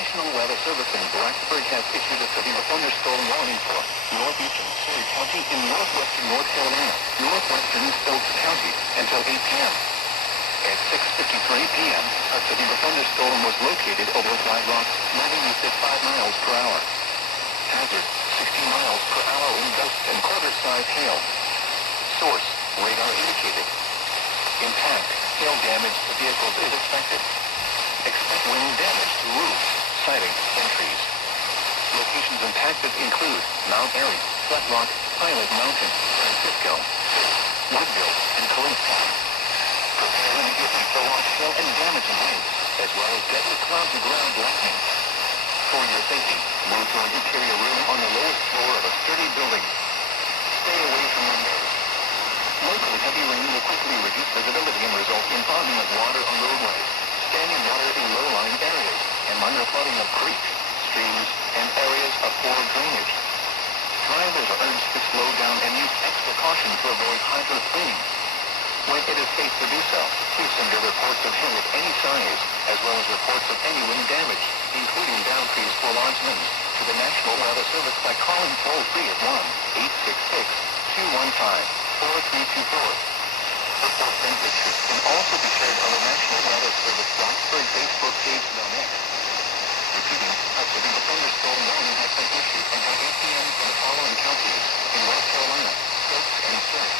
National Weather Service in Blacksburg has issued a severe thunderstorm warning for northeastern Perry County in northwestern North Carolina, northwestern Stokes County until 8 p.m. At 6:53 p.m., a severe thunderstorm was located over Flat Rock, moving east at 5 miles per hour. Hazard, 60 miles per hour in gusts and quarter-size hail. Source, radar indicated. Impact, hail damage to vehicles is expected. Expect wind damage to roofs, siding, and trees. Locations impacted include Mount Airy, Flat Rock, Pilot Mountain, Francisco, Woodville, and Calypso. Prepare immediately for large hail and damaging winds, as well as deadly clouds and ground lightning. For your safety, move to an interior room on the lowest floor of a sturdy building. Stay away from windows. Local heavy rain will quickly reduce visibility and result in fogging of water on roadways, standing water in low-lying areas, and minor flooding of creeks, streams, and areas of poor drainage. Drivers are urged to slow down and use extra caution to avoid hydroplaning. When it is safe to do so, please send your reports of hail of any size, as well as reports of any wind damage, including downpours for large winds, to the National Weather Service by calling toll-free at 1-866-215-4324. Reports and pictures can also be shared on the National Weather Service Blacksburg Facebook page next. Repeating, a severe thunderstorm warning has been issued until 8 p.m. for the following counties in North Carolina, Stokes and Surrey.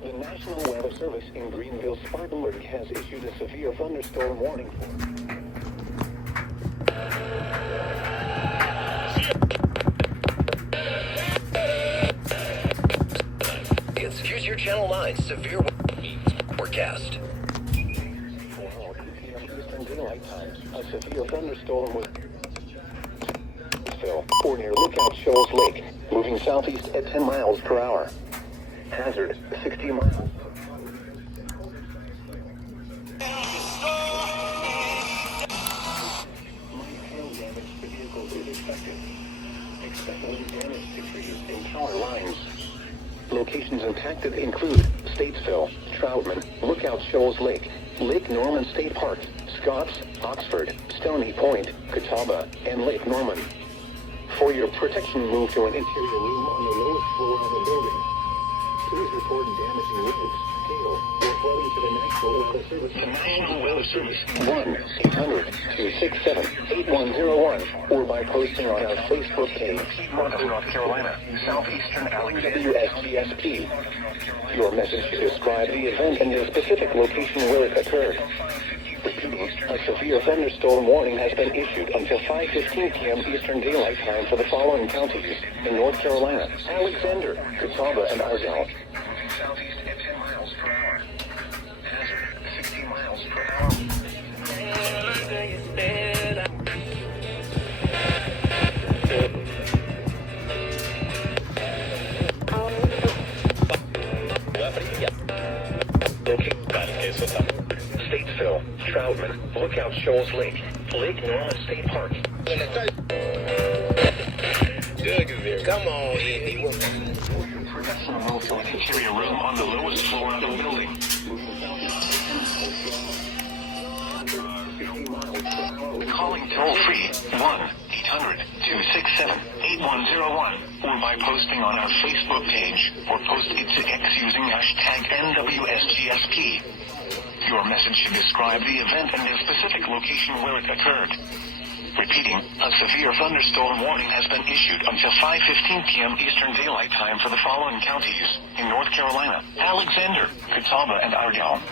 The National Weather Service in Greenville-Spartanburg has issued a severe thunderstorm warning for. Here's your Channel 9 severe forecast. For all 2 p.m. Eastern Daylight Time, a severe thunderstorm was or near Lookout Shoals Lake, moving southeast at 10 miles per hour. Hazard, 60 miles. Hail damage to vehicles is expected. Expect wind damage to trees and power lines. Locations impacted include Statesville, Troutman, Lookout Shoals Lake, Lake Norman State Park, Scotts, Oxford, Stony Point, Catawba, and Lake Norman. For your protection, move to an interior room on the lowest floor of the building. Please report damaging roofs, hail, or flooding to the National Weather Service. The National Weather Service, 1-800-267-8101, or by posting on our Facebook page, Marginal, North Carolina, Southeastern Alexandria WSGSP. Your message should describe the event and the specific location where it occurred. Repeating, a severe thunderstorm warning has been issued until 5:15 p.m. Eastern Daylight Time for the following counties in North Carolina: Alexander, Catawba, and Argyle. Southeast at 10 miles per hour. Hazard, 60 miles per hour. Statesville, Troutman, Lookout Shoals Lake, Lake Norman State Park. Come on, Andy. Professional move to an interior room on the lowest floor of the building. Calling toll-free 1-800-267-8101, or by posting on our Facebook page, or post it to X using hashtag NWSGSP. Your message should describe the event and the specific location where it occurred. Repeat. Repeating, a severe thunderstorm warning has been issued until 5:15 p.m. Eastern Daylight Time for the following counties in North Carolina: Alexander, Catawba, and Argyle.